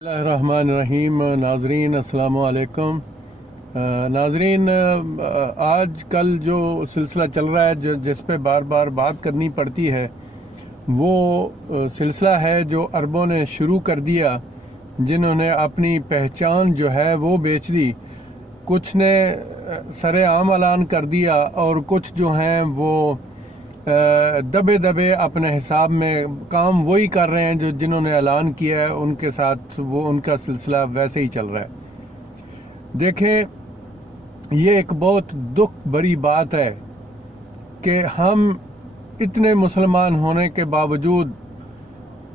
الرحمن الرحیم۔ ناظرین السلام علیکم۔ ناظرین، آج کل جو سلسلہ چل رہا ہے جس پہ بار بار بات کرنی پڑتی ہے وہ سلسلہ ہے جو عربوں نے شروع کر دیا، جنہوں نے اپنی پہچان جو ہے وہ بیچ دی۔ کچھ نے سر عام اعلان کر دیا اور کچھ جو ہیں وہ دبے دبے اپنے حساب میں کام وہی کر رہے ہیں جنہوں نے اعلان کیا ہے، ان کے ساتھ وہ ان کا سلسلہ ویسے ہی چل رہا ہے۔ دیکھیں، یہ ایک بہت دکھ بھری بات ہے کہ ہم اتنے مسلمان ہونے کے باوجود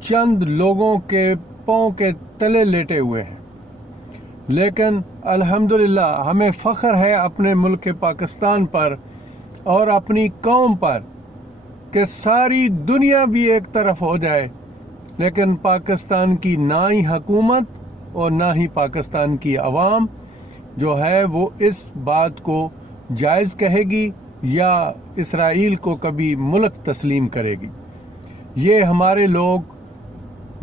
چند لوگوں کے پاؤں کے تلے لیٹے ہوئے ہیں، لیکن الحمدللہ ہمیں فخر ہے اپنے ملک پاکستان پر اور اپنی قوم پر کہ ساری دنیا بھی ایک طرف ہو جائے، لیکن پاکستان کی نہ ہی حکومت اور نہ ہی پاکستان کی عوام جو ہے وہ اس بات کو جائز کہے گی یا اسرائیل کو کبھی ملک تسلیم کرے گی۔ یہ ہمارے لوگ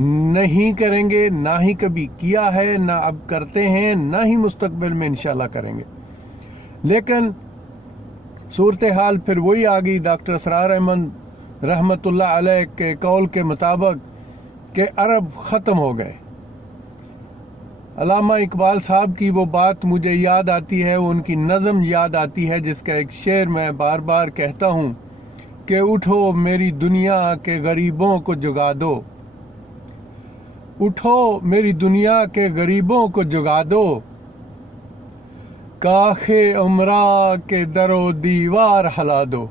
نہیں کریں گے، نہ ہی کبھی کیا ہے، نہ اب کرتے ہیں، نہ ہی مستقبل میں انشاءاللہ کریں گے۔ لیکن صورتحال پھر وہی آ گئی ڈاکٹر اسرار احمد رحمۃ اللہ علیہ کے قول کے مطابق کہ عرب ختم ہو گئے۔ علامہ اقبال صاحب کی وہ بات مجھے یاد آتی ہے، ان کی نظم یاد آتی ہے جس کا ایک شعر میں بار بار کہتا ہوں کہ اٹھو میری دنیا کے غریبوں کو جگا دو، اٹھو میری دنیا کے غریبوں کو جگا دو، کاخ عمرہ کے در و دیوار ہلا دو۔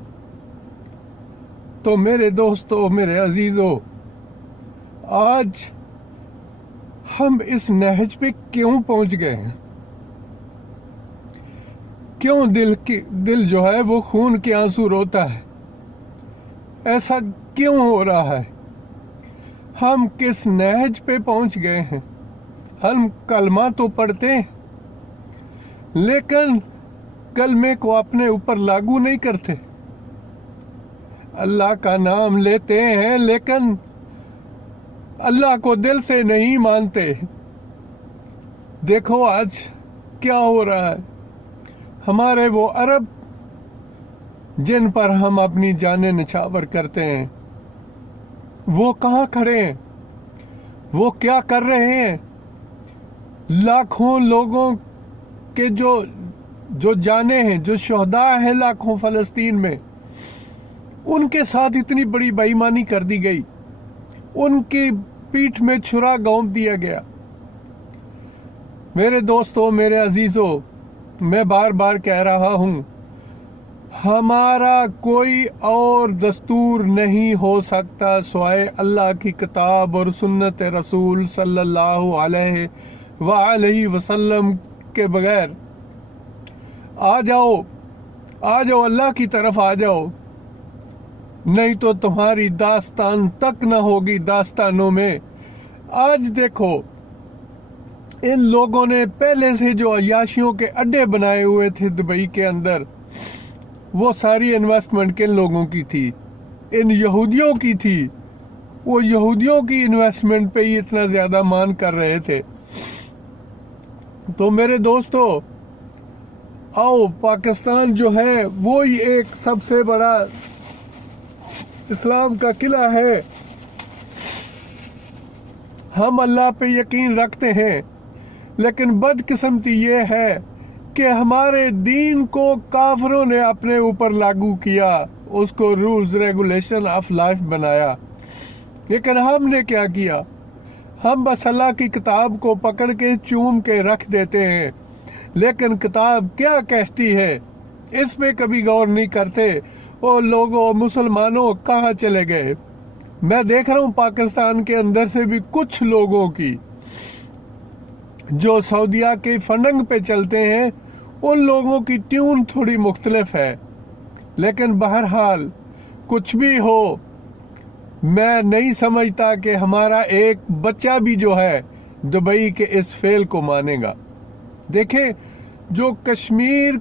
تو میرے دوستو، میرے عزیزو، آج ہم اس نہج پہ کیوں پہنچ گئے ہیں؟ کیوں دل جو ہے وہ خون کے آنسو روتا ہے؟ ایسا کیوں ہو رہا ہے؟ ہم کس نہج پہ پہنچ گئے ہیں؟ ہم کلمہ تو پڑھتے ہیں لیکن کلمے کو اپنے اوپر لاگو نہیں کرتے۔ اللہ کا نام لیتے ہیں لیکن اللہ کو دل سے نہیں مانتے۔ دیکھو آج کیا ہو رہا ہے۔ ہمارے وہ عرب جن پر ہم اپنی جانیں نچھاور کرتے ہیں، وہ کہاں کھڑے ہیں؟ وہ کیا کر رہے ہیں؟ لاکھوں لوگوں کے جو جانے ہیں، جو شہداء ہیں لاکھوں فلسطین میں، ان کے ساتھ اتنی بڑی بے ایمانی کر دی گئی، ان کی پیٹھ میں چھرا گھونپ دیا گیا۔ میرے دوستو، میرے عزیزو، میں بار بار کہہ رہا ہوں، ہمارا کوئی اور دستور نہیں ہو سکتا سوائے اللہ کی کتاب اور سنت رسول صلی اللہ علیہ وآلہ وسلم کے بغیر۔ آ جاؤ اللہ کی طرف آ جاؤ، نہیں تو تمہاری داستان تک نہ ہوگی داستانوں میں۔ آج دیکھو، ان لوگوں نے پہلے سے جو عیاشیوں کے اڈے بنائے ہوئے تھے دبئی کے اندر، وہ ساری انویسٹمنٹ کن لوگوں کی تھی؟ ان یہودیوں کی تھی۔ وہ یہودیوں کی انویسٹمنٹ پہ ہی اتنا زیادہ مان کر رہے تھے۔ تو میرے دوستو، آؤ، پاکستان جو ہے وہی ایک سب سے بڑا اسلام کا قلعہ ہے۔ ہم اللہ پہ یقین رکھتے ہیں، لیکن بدقسمتی یہ ہے کہ ہمارے دین کو کافروں نے اپنے اوپر لاگو کیا، اس کو رولز ریگولیشن آف لائف بنایا۔ لیکن ہم نے کیا کیا؟ ہم بس اللہ کی کتاب کو پکڑ کے چوم کے رکھ دیتے ہیں، لیکن کتاب کیا کہتی ہے اس پہ کبھی غور نہیں کرتے۔ وہ لوگوں، مسلمانوں کہاں چلے گئے؟ میں دیکھ رہا ہوں پاکستان کے اندر سے بھی کچھ لوگوں کی جو سعودیہ کے فنڈنگ پہ چلتے ہیں، ان لوگوں کی ٹیون تھوڑی مختلف ہے۔ لیکن بہرحال کچھ بھی ہو، میں نہیں سمجھتا کہ ہمارا ایک بچہ بھی جو ہے دبئی کے اس فعل کو مانے گا۔ دیکھیں، جو کشمیر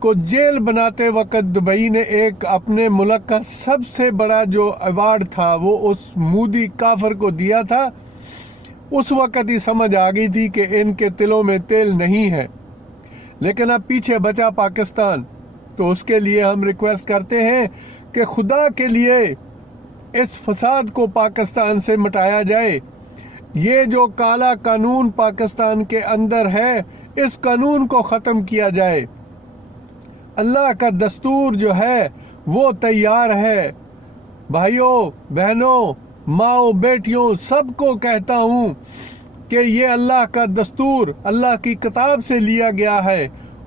کو جیل بناتے وقت دبئی نے ایک اپنے ملک کا سب سے بڑا جو ایوارڈ تھا وہ اس مودی کافر کو دیا تھا، اس وقت ہی سمجھ آ گئی تھی کہ ان کے دلوں میں تیل نہیں ہے، لیکن اب پیچھے بچا پاکستان۔ تو اس کے لیے ہم ریکویسٹ کرتے ہیں کہ خدا کے لیے اس فساد کو پاکستان سے مٹایا جائے۔ یہ جو کالا قانون پاکستان کے اندر ہے، اس قانون کو ختم کیا جائے۔ اللہ کا دستور جو ہے وہ تیار ہے۔ بھائیوں، بہنوں، ماؤں، بیٹیوں، سب کو کہتا ہوں کہ یہ اللہ کا دستور اللہ کی کتاب سے لیا گیا ہے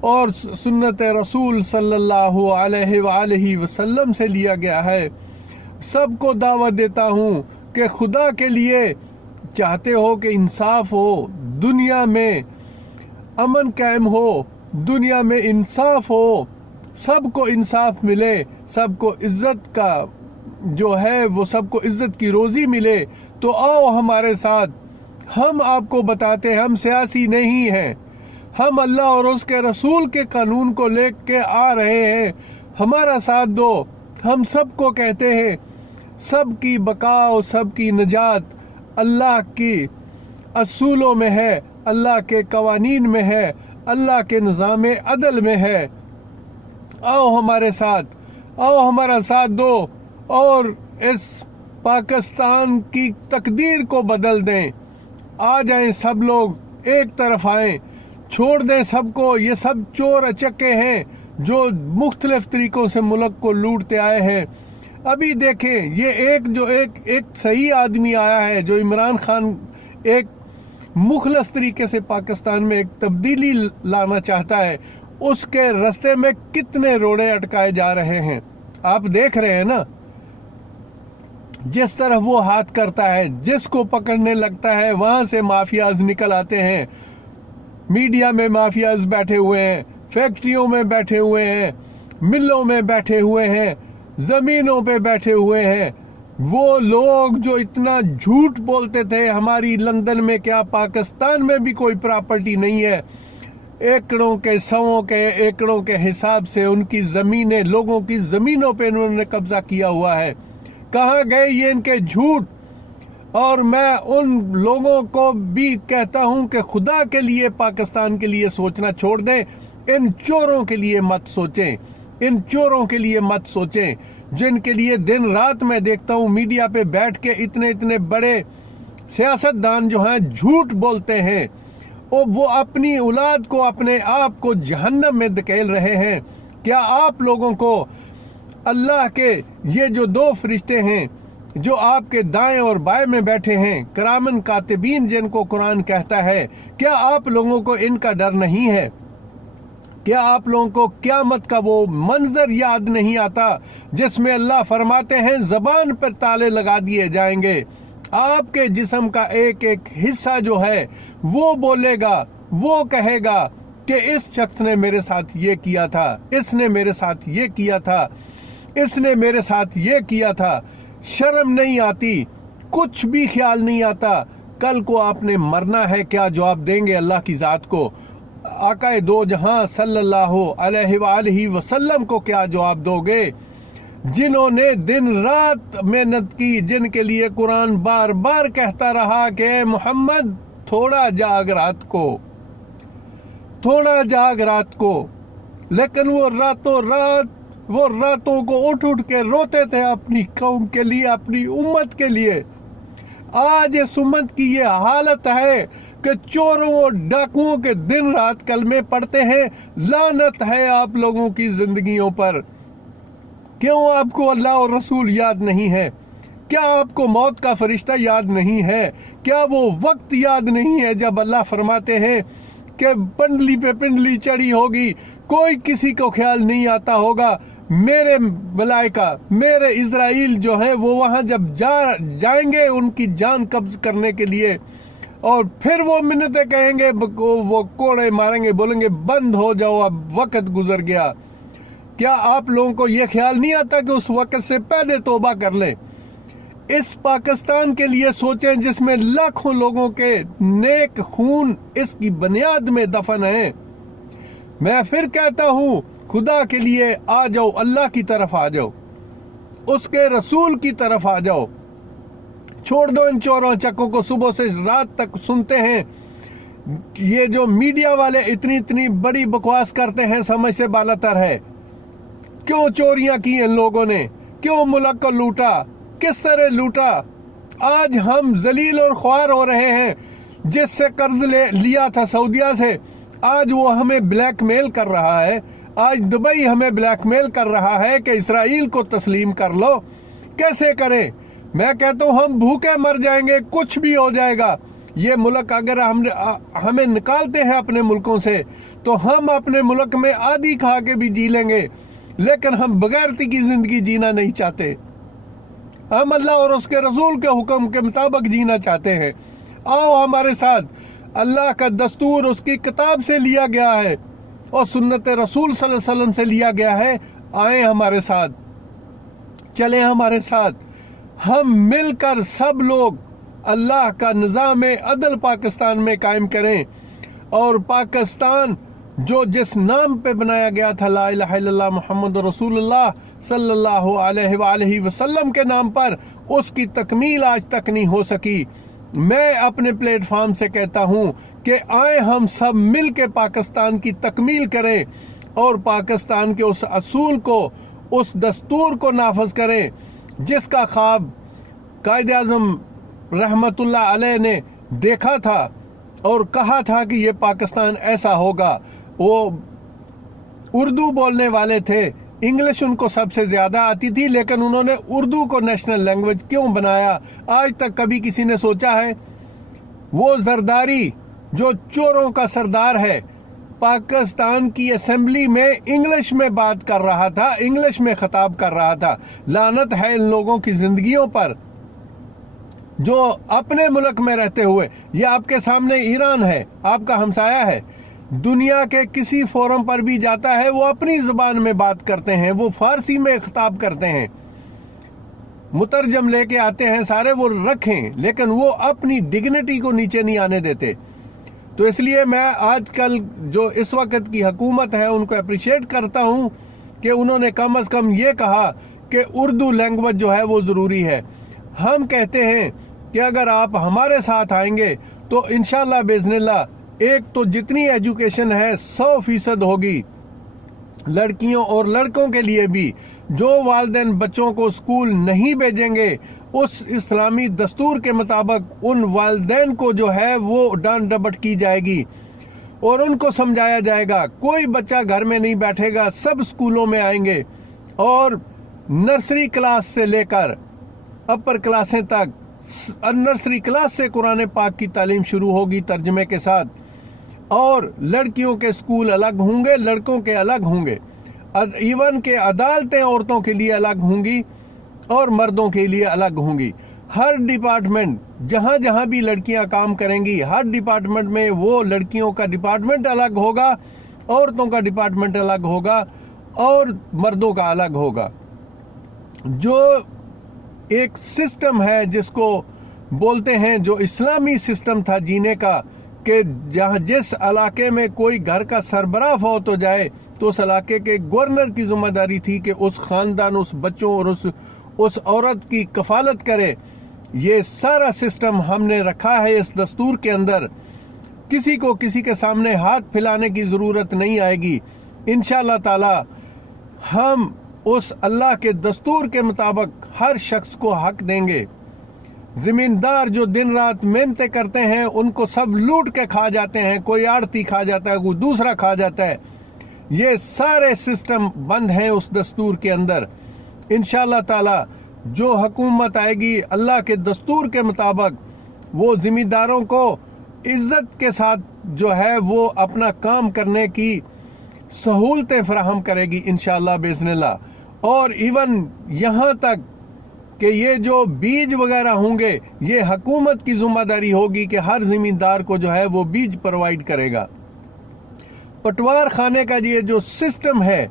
اور سنت رسول صلی اللہ علیہ وآلہ وسلم سے لیا گیا ہے۔ سب کو دعوت دیتا ہوں کہ خدا کے لیے چاہتے ہو کہ انصاف ہو، دنیا میں امن قائم ہو، دنیا میں انصاف ہو، سب کو انصاف ملے، سب کو عزت کا جو ہے وہ سب کو عزت کی روزی ملے، تو آؤ ہمارے ساتھ۔ ہم آپ کو بتاتے ہیں ہم سیاسی نہیں ہیں، ہم اللہ اور اس کے رسول کے قانون کو لے کے آ رہے ہیں، ہمارا ساتھ دو۔ ہم سب کو کہتے ہیں سب کی بقا اور سب کی نجات اللہ کی اصولوں میں ہے، اللہ کے قوانین میں ہے، اللہ کے نظام عدل میں ہے۔ آؤ ہمارے ساتھ، آؤ ہمارا ساتھ دو اور اس پاکستان کی تقدیر کو بدل دیں۔ آ جائیں سب لوگ، ایک طرف آئیں، چھوڑ دیں سب کو۔ یہ سب چور اچکے ہیں جو مختلف طریقوں سے ملک کو لوٹتے آئے ہیں۔ ابھی دیکھیں یہ ایک صحیح آدمی آیا ہے جو عمران خان ایک مخلص طریقے سے پاکستان میں ایک تبدیلی لانا چاہتا ہے، اس کے رستے میں کتنے روڑے اٹکائے جا رہے ہیں۔ آپ دیکھ رہے ہیں نا، جس طرح وہ ہاتھ کرتا ہے، جس کو پکڑنے لگتا ہے وہاں سے مافیاز نکل آتے ہیں۔ میڈیا میں مافیاز بیٹھے ہوئے ہیں، فیکٹریوں میں بیٹھے ہوئے ہیں، ملوں میں بیٹھے ہوئے ہیں، زمینوں پہ بیٹھے ہوئے ہیں۔ وہ لوگ جو اتنا جھوٹ بولتے تھے ہماری لندن میں کیا پاکستان میں بھی کوئی پراپرٹی نہیں ہے، ایکڑوں کے سووں کے ایکڑوں کے حساب سے ان کی زمینیں، لوگوں کی زمینوں پہ انہوں نے قبضہ کیا ہوا ہے۔ کہاں گئے یہ ان کے جھوٹ؟ اور میں ان لوگوں کو بھی کہتا ہوں کہ خدا کے لیے پاکستان کے لیے سوچنا چھوڑ دیں، ان چوروں کے لیے مت سوچیں، ان چوروں کے لیے مت سوچیں جن کے لیے دن رات میں دیکھتا ہوں میڈیا پہ بیٹھ کے اتنے بڑے سیاستدان جو ہیں جھوٹ بولتے ہیں، وہ اپنی اولاد کو، اپنے آپ کو جہنم میں دھکیل رہے ہیں۔ کیا آپ لوگوں کو اللہ کے یہ جو دو فرشتے ہیں جو آپ کے دائیں اور بائیں میں بیٹھے ہیں، کرامن کاتبین جن کو قرآن کہتا ہے، کیا آپ لوگوں کو ان کا ڈر نہیں ہے؟ کیا آپ لوگوں کو قیامت کا وہ منظر یاد نہیں آتا جس میں اللہ فرماتے ہیں زبان پر تالے لگا دیے جائیں گے، آپ کے جسم کا ایک ایک حصہ جو ہے وہ بولے گا، وہ کہے گا کہ اس شخص نے میرے ساتھ یہ کیا تھا، اس نے میرے ساتھ یہ کیا تھا، اس نے میرے ساتھ یہ کیا تھا۔ شرم نہیں آتی، کچھ بھی خیال نہیں آتا، کل کو آپ نے مرنا ہے، کیا جواب دیں گے اللہ کی ذات کو؟ آقا دو جہاں صلی اللہ علیہ وآلہ وسلم کو کیا جواب دو گے؟ جنہوں نے دن رات محنت کی، جن کے لیے قرآن بار بار کہتا رہا کہ اے محمد تھوڑا جاگ رات کو، تھوڑا جاگ رات کو، لیکن وہ راتوں کو اٹھ کے روتے تھے اپنی قوم کے لیے، اپنی امت کے لیے۔ آج اس امت کی یہ حالت ہے کہ چوروں اور ڈاکوؤں کے دن رات کلمے پڑھتے ہیں۔ لعنت ہے آپ لوگوں کی زندگیوں پر۔ کیوں آپ کو اللہ اور رسول یاد نہیں ہے؟ کیا آپ کو موت کا فرشتہ یاد نہیں ہے؟ کیا وہ وقت یاد نہیں ہے جب اللہ فرماتے ہیں کہ پنڈلی پہ پنڈلی چڑھی ہوگی، کوئی کسی کو خیال نہیں آتا ہوگا، میرے ملائکہ، میرے اسرائیل جو ہیں وہ وہاں جب جائیں گے ان کی جان قبض کرنے کے لیے، اور پھر وہ منتیں کہیں گے، وہ کوڑے ماریں گے، بولیں گے بند ہو جاؤ، اب وقت گزر گیا۔ کیا آپ لوگوں کو یہ خیال نہیں آتا کہ اس وقت سے پہلے توبہ کر لیں؟ اس پاکستان کے لیے سوچیں جس میں لاکھوں لوگوں کے نیک خون اس کی بنیاد میں دفن ہے۔ میں پھر کہتا ہوں خدا کے لیے آ جاؤ، اللہ کی طرف آ جاؤ، اس کے رسول کی طرف آ جاؤ، چھوڑ دو ان چوروں چکوں کو، صبح سے رات تک سنتے ہیں یہ جو میڈیا والے اتنی بڑی بکواس کرتے ہیں، سمجھ سے بالاتر ہے۔ کیوں چوریاں کی ان لوگوں نے، کیوں ملک کو لوٹا، کس طرح لوٹا؟ آج ہم ذلیل اور خوار ہو رہے ہیں۔ جس سے قرض لیا تھا سعودیہ سے، آج وہ ہمیں بلیک میل کر رہا ہے، آج دبئی ہمیں بلیک میل کر رہا ہے کہ اسرائیل کو تسلیم کر لو۔ کیسے کریں؟ میں کہتا ہوں ہم بھوکے مر جائیں گے، کچھ بھی ہو جائے گا۔ یہ ملک اگر ہمیں نکالتے ہیں اپنے ملکوں سے تو ہم اپنے ملک میں آدھی کھا کے بھی جی لیں گے، لیکن ہم بغیرتی کی زندگی جینا نہیں چاہتے۔ ہم اللہ اور اس کے رسول کے حکم کے مطابق جینا چاہتے ہیں۔ آؤ ہمارے ساتھ، اللہ کا دستور اس کی کتاب سے لیا گیا ہے اور سنت رسول صلی اللہ علیہ وسلم سے لیا گیا ہے۔ آئیں ہمارے ساتھ، چلیں ہمارے ساتھ، ہم مل کر سب لوگ اللہ کا نظام عدل پاکستان میں قائم کریں، اور پاکستان جو جس نام پہ بنایا گیا تھا، لا الہ الا اللہ محمد رسول اللہ صلی اللہ علیہ وآلہ وسلم کے نام پر، اس کی تکمیل آج تک نہیں ہو سکی۔ میں اپنے پلیٹ فارم سے کہتا ہوں کہ آئیں ہم سب مل کے پاکستان کی تکمیل کریں اور پاکستان کے اس اصول کو، اس دستور کو نافذ کریں جس کا خواب قائد اعظم رحمت اللہ علیہ نے دیکھا تھا اور کہا تھا کہ یہ پاکستان ایسا ہوگا۔ وہ اردو بولنے والے تھے، انگلش ان کو سب سے زیادہ آتی تھی، لیکن انہوں نے اردو کو نیشنل لینگویج کیوں بنایا؟ آج تک کبھی کسی نے سوچا ہے؟ وہ زرداری جو چوروں کا سردار ہے، پاکستان کی اسمبلی میں انگلش میں بات کر رہا تھا، انگلش میں خطاب کر رہا تھا۔ لعنت ہے ان لوگوں کی زندگیوں پر جو اپنے ملک میں رہتے ہوئے، یہ آپ کے سامنے ایران ہے، آپ کا ہمسایہ ہے، دنیا کے کسی فورم پر بھی جاتا ہے، وہ اپنی زبان میں بات کرتے ہیں، وہ فارسی میں خطاب کرتے ہیں، مترجم لے کے آتے ہیں سارے، وہ رکھیں، لیکن وہ اپنی ڈگنیٹی کو نیچے نہیں آنے دیتے۔ تو اس لیے میں آج کل جو اس وقت کی حکومت ہے ان کو اپریشیٹ کرتا ہوں کہ انہوں نے کم از کم یہ کہا کہ اردو لینگویج جو ہے وہ ضروری ہے۔ ہم کہتے ہیں کہ اگر آپ ہمارے ساتھ آئیں گے تو انشاءاللہ باذن اللہ ایک تو جتنی ایجوکیشن ہے 100% ہوگی لڑکیوں اور لڑکوں کے لیے بھی۔ جو والدین بچوں کو اسکول نہیں بھیجیں گے، اس اسلامی دستور کے مطابق ان والدین کو جو ہے وہ ڈانٹ ڈپٹ کی جائے گی اور ان کو سمجھایا جائے گا۔ کوئی بچہ گھر میں نہیں بیٹھے گا، سب اسکولوں میں آئیں گے، اور نرسری کلاس سے لے کر اپر کلاسیں تک، نرسری کلاس سے قرآن پاک کی تعلیم شروع ہوگی ترجمے کے ساتھ، اور لڑکیوں کے اسکول الگ ہوں گے، لڑکوں کے الگ ہوں گے، ایون کہ عدالتیں عورتوں کے لیے الگ ہوں گی اور مردوں کے لیے الگ ہوں گی۔ ہر ڈپارٹمنٹ جہاں جہاں بھی لڑکیاں کام کریں گی، ہر ڈپارٹمنٹ میں وہ لڑکیوں کا ڈپارٹمنٹ الگ ہوگا، عورتوں کا ڈپارٹمنٹ الگ ہوگا اور مردوں کا الگ ہوگا۔ جو ایک سسٹم ہے جس کو بولتے ہیں، جو اسلامی سسٹم تھا جینے کا، کہ جس علاقے میں کوئی گھر کا سربراہ فوت ہو جائے تو اس علاقے کے گورنر کی ذمہ داری تھی کہ اس خاندان، اس بچوں اور اس عورت کی کفالت کرے۔ یہ سارا سسٹم ہم نے رکھا ہے اس دستور کے اندر۔ کسی کو کسی کے سامنے ہاتھ پھیلانے کی ضرورت نہیں آئے گی۔ انشاءاللہ تعالی ہم اس اللہ کے دستور کے مطابق ہر شخص کو حق دیں گے۔ زمیندار جو دن رات محنتیں کرتے ہیں ان کو سب لوٹ کے کھا جاتے ہیں، کوئی آڑتی کھا جاتا ہے، کوئی دوسرا کھا جاتا ہے۔ یہ سارے سسٹم بند ہیں اس دستور کے اندر۔ انشاءاللہ تعالی جو حکومت آئے گی اللہ کے دستور کے مطابق، وہ زمینداروں کو عزت کے ساتھ جو ہے وہ اپنا کام کرنے کی سہولتیں فراہم کرے گی انشاءاللہ باذن اللہ۔ اور ایون یہاں تک کہ یہ جو بیج وغیرہ ہوں گے، یہ حکومت کی ذمہ داری ہوگی کہ ہر زمیندار کو جو ہے وہ بیج پرووائڈ کرے گا۔ پٹوار خانے کا یہ جو سسٹم ہے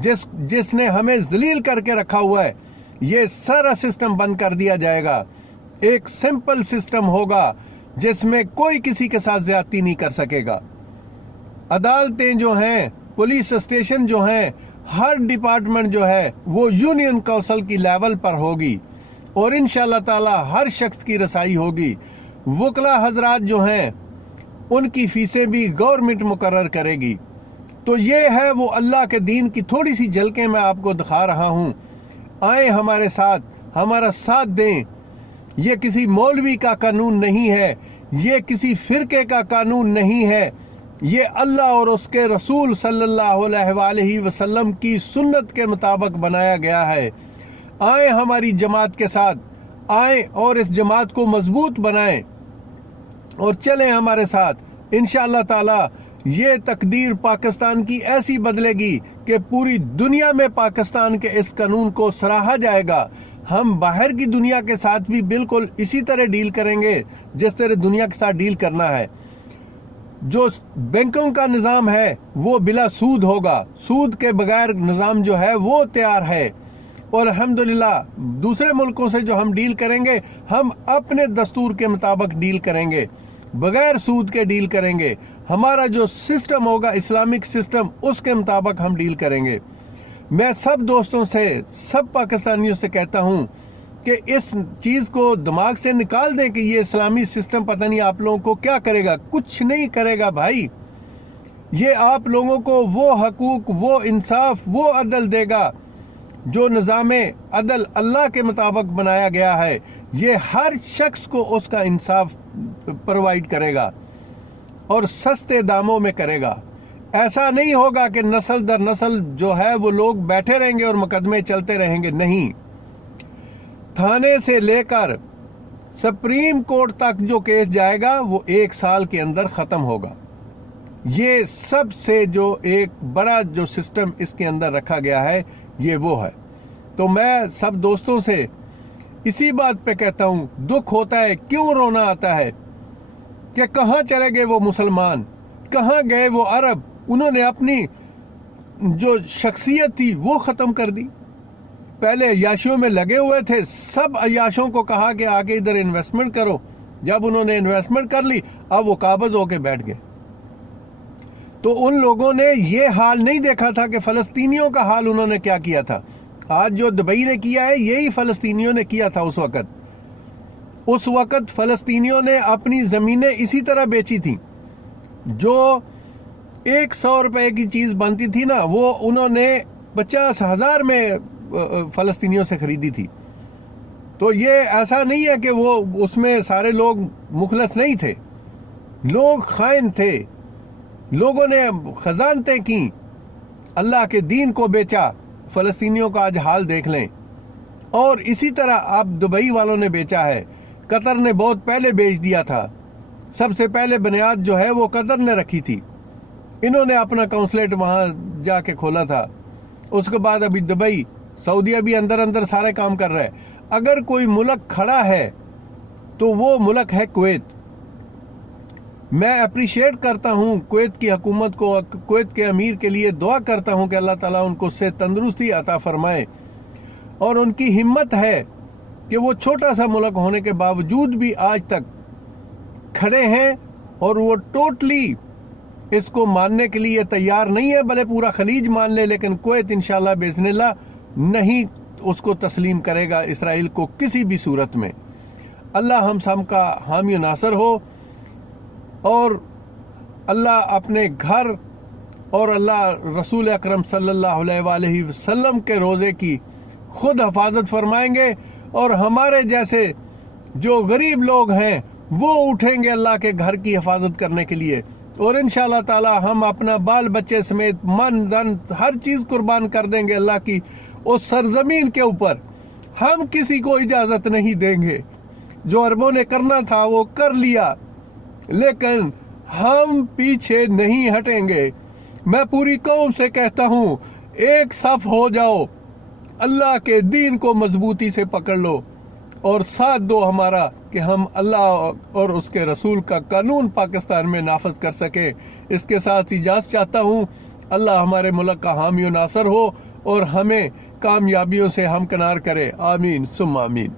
جس نے ہمیں ذلیل کر کے رکھا ہوا ہے، یہ سارا سسٹم بند کر دیا جائے گا۔ ایک سمپل سسٹم ہوگا جس میں کوئی کسی کے ساتھ زیادتی نہیں کر سکے گا۔ عدالتیں جو ہیں، پولیس اسٹیشن جو ہیں، ہر ڈپارٹمنٹ جو ہے وہ یونین کونسل کی لیول پر ہوگی، اور انشاءاللہ تعالی ہر شخص کی رسائی ہوگی۔ وکلا حضرات جو ہیں ان کی فیسیں بھی گورنمنٹ مقرر کرے گی۔ تو یہ ہے وہ اللہ کے دین کی تھوڑی سی جھلکیں میں آپ کو دکھا رہا ہوں۔ آئیں ہمارے ساتھ، ہمارا ساتھ دیں۔ یہ کسی مولوی کا قانون نہیں ہے، یہ کسی فرقے کا قانون نہیں ہے، یہ اللہ اور اس کے رسول صلی اللہ علیہ وآلہ وسلم کی سنت کے مطابق بنایا گیا ہے۔ آئیں ہماری جماعت کے ساتھ، آئیں اور اس جماعت کو مضبوط بنائیں اور چلیں ہمارے ساتھ۔ انشاءاللہ تعالی یہ تقدیر پاکستان کی ایسی بدلے گی کہ پوری دنیا میں پاکستان کے اس قانون کو سراہا جائے گا۔ ہم باہر کی دنیا کے ساتھ بھی بالکل اسی طرح ڈیل کریں گے جس طرح دنیا کے ساتھ ڈیل کرنا ہے۔ جو بینکوں کا نظام ہے وہ بلا سود ہوگا، سود کے بغیر نظام جو ہے وہ تیار ہے۔ اور الحمدللہ دوسرے ملکوں سے جو ہم ڈیل کریں گے، ہم اپنے دستور کے مطابق ڈیل کریں گے، بغیر سود کے ڈیل کریں گے۔ ہمارا جو سسٹم ہوگا اسلامک سسٹم، اس کے مطابق ہم ڈیل کریں گے۔ میں سب دوستوں سے، سب پاکستانیوں سے کہتا ہوں کہ اس چیز کو دماغ سے نکال دیں کہ یہ اسلامی سسٹم پتہ نہیں آپ لوگوں کو کیا کرے گا۔ کچھ نہیں کرے گا بھائی، یہ آپ لوگوں کو وہ حقوق، وہ انصاف، وہ عدل دے گا جو نظام عدل اللہ کے مطابق بنایا گیا ہے۔ یہ ہر شخص کو اس کا انصاف پرووائڈ کرے گا اور سستے داموں میں کرے گا۔ ایسا نہیں ہوگا کہ نسل در نسل جو ہے وہ لوگ بیٹھے رہیں گے اور مقدمے چلتے رہیں گے، نہیں۔ تھانے سے لے کر سپریم کورٹ تک جو کیس جائے گا وہ 1 سال کے اندر ختم ہوگا۔ یہ سب سے جو ایک بڑا جو سسٹم اس کے اندر رکھا گیا ہے یہ وہ ہے۔ تو میں سب دوستوں سے اسی بات پہ کہتا ہوں، دکھ ہوتا ہے، کیوں رونا آتا ہے کہ کہاں چلے گئے وہ مسلمان، کہاں گئے وہ عرب؟ انہوں نے اپنی جو شخصیت تھی وہ ختم کر دی۔ پہلے عیاشیوں میں لگے ہوئے تھے، سب عیاشوں کو کہا کہ آگے ادھر انویسٹمنٹ کرو۔ جب انہوں نے انویسٹمنٹ کر لی، اب وہ قابض ہو کے بیٹھ گئے۔ تو ان لوگوں نے یہ حال نہیں دیکھا تھا کہ فلسطینیوں کا حال انہوں نے کیا کیا تھا۔ آج جو دبئی نے کیا ہے یہی فلسطینیوں نے کیا تھا اس وقت فلسطینیوں نے اپنی زمینیں اسی طرح بیچی تھیں۔ جو 100 روپے کی چیز بنتی تھی نا، وہ انہوں نے 50,000 میں فلسطینیوں سے خریدی تھی۔ تو یہ ایسا نہیں ہے کہ وہ اس میں سارے لوگ مخلص نہیں تھے، لوگ خائن تھے، لوگوں نے خزانتیں کی، اللہ کے دین کو بیچا۔ فلسطینیوں کا آج حال دیکھ لیں۔ اور اسی طرح اب دبئی والوں نے بیچا ہے، قطر نے بہت پہلے بیچ دیا تھا۔ سب سے پہلے بنیاد جو ہے وہ قطر نے رکھی تھی، انہوں نے اپنا کونسلیٹ وہاں جا کے کھولا تھا۔ اس کے بعد ابھی دبئی، سعودیہ بھی اندر اندر سارے کام کر رہا ہے۔ اگر کوئی ملک کھڑا ہے تو وہ ملک ہے کویت۔ میں اپریشیٹ کرتا ہوں کویت کی حکومت کو، کویت کے امیر کے لیے دعا کرتا ہوں کہ اللہ تعالیٰ ان کو سے تندرستی عطا فرمائے، اور ان کی ہمت ہے کہ وہ چھوٹا سا ملک ہونے کے باوجود بھی آج تک کھڑے ہیں، اور وہ ٹوٹلی اس کو ماننے کے لیے تیار نہیں ہے۔ بھلے پورا خلیج مان لے، لیکن کویت انشاءاللہ باذن اللہ نہیں اس کو تسلیم کرے گا اسرائیل کو کسی بھی صورت میں۔ اللہ ہم سب کا حامی و ناصر ہو، اور اللہ اپنے گھر اور اللہ رسول اکرم صلی اللہ علیہ وآلہ وسلم کے روزے کی خود حفاظت فرمائیں گے، اور ہمارے جیسے جو غریب لوگ ہیں وہ اٹھیں گے اللہ کے گھر کی حفاظت کرنے کے لیے، اور انشاءاللہ تعالی ہم اپنا بال بچے سمیت من دن ہر چیز قربان کر دیں گے اللہ کی اس سرزمین کے اوپر۔ ہم کسی کو اجازت نہیں دیں گے، جو عربوں نے کرنا تھا وہ کر لیا، لیکن ہم پیچھے نہیں ہٹیں گے۔ میں پوری قوم سے کہتا ہوں، ایک صف ہو جاؤ، اللہ کے دین کو مضبوطی سے پکڑ لو، اور ساتھ دو ہمارا کہ ہم اللہ اور اس کے رسول کا قانون پاکستان میں نافذ کر سکیں۔ اس کے ساتھ اجازت چاہتا ہوں۔ اللہ ہمارے ملک کا حامی و ناصر ہو اور ہمیں کامیابیوں سے ہمکنار کرے۔ آمین ثم آمین۔